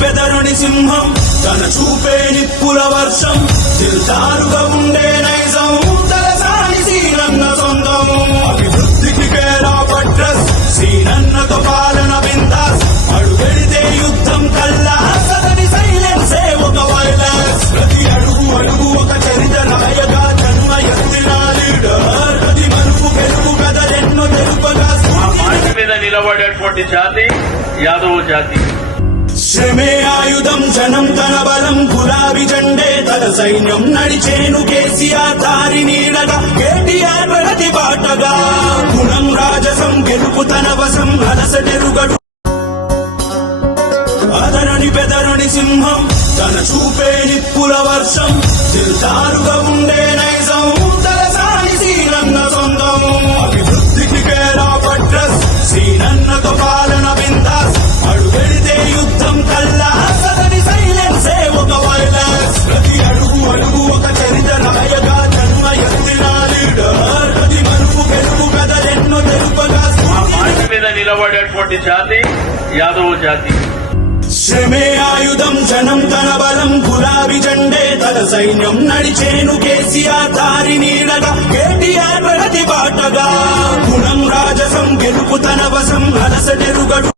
బెదరుని సింహం తన చూపే నిప్పుల వర్షం దిల్దారుగా ఉండే నైజం తలసాని సీనన్న సొంతం అభివృద్ధికి పేరా పట్రస్ సీనన్నతో పాలన బిందాస్ అడుగెడితే యుద్ధం కల్లా సదని సైలెన్సే ఒక వైలెన్స్ ప్రతి అడుగు అడుగు ఒక చరిత రాయగా జన్మ ఎత్తిన లీడర్ ప్రతి మలుపు గెలుపు కథలెన్నో తెలుపగా మీద నిలబడేటువంటి జాతి యాదవ జాతి. శ్రమే ఆయుధం జనం తన బలం గులాబీ జెండే తన సైన్యం నడిచేను కేసీఆర్ దారి నీడగా కేటీఆర్ ప్రగతి బాటగా గుణం రాజసం గెలుపు తన వశం అలసటెరుగడు అదనని బెదరుని సింహం తన చూపే నిప్పుల వర్షం దిల్దారుగా ఉండే నైజం తలసాని సీనన్న సొంతం అభివృద్ధికి పేరా పట్రస్ సీనన్నతో పాలన బిందాస్ అడుగెడితే యుద్ధం కల్లా సదని సైలెన్సే ఒక వైలెన్స్ ప్రతి అడుగు అడుగు ఒక చరిత రాయగా జన్మ ఎత్తిన లీడర్ ప్రతి మలుపు గెలుపు కథలెన్నో తెలుపగా మీద నిలబడేటువంటి జాతి యాదవ జాతి. శ్రమే ఆయుధం జనం తన బలం గులాబీ జెండే తన సైన్యం నడిచేను కేసీఆర్ దారి నీడగా కేటీఆర్ ప్రగతి బాటగా గుణం రాజసం గెలుపు తన వశం అలసటెరుగడు